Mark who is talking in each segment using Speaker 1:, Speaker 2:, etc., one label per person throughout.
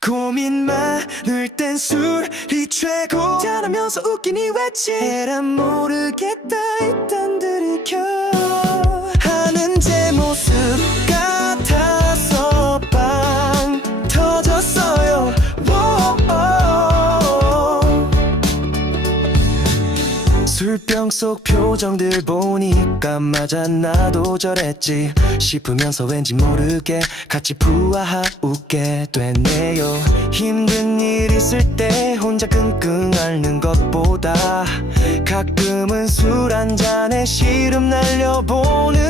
Speaker 1: 고민 많을 땐 술이 최고. 잘하면서 웃기니 왜지 에라 모르겠다 일단 들이켜 술병 속 표정들 보니까 맞아 나도 저랬지. 싶으면서 왠지 모르게 같이 부하하 웃게 됐네요. 힘든 일 있을 때 혼자 끙끙 앓는 것보다 가끔은 술 한 잔에 시름 날려보는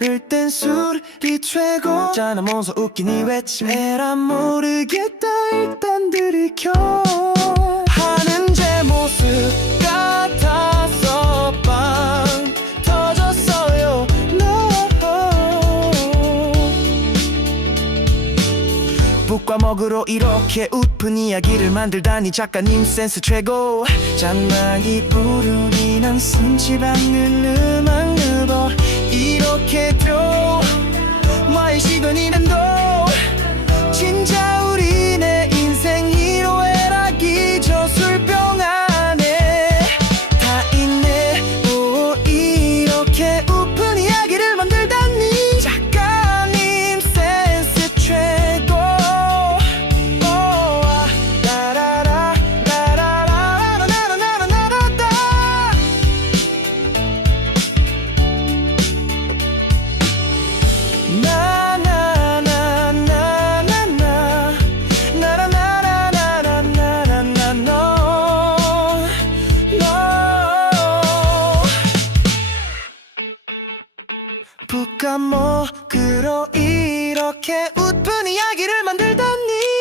Speaker 1: 많을 땐 술이 최고. 짜나면서 웃기니 왜지 에라 모르겠다 일단 들이켜. 하는 제 모습 같아서 빵 터졌어요 no 북과 먹으로 이렇게 웃픈 이야기를 만들다니 작가님 센스 최고. 잔망이 부르니 난 숨지 않는 음악 can't do 북한 먹으러 이렇게 웃픈 이야기를 만들다니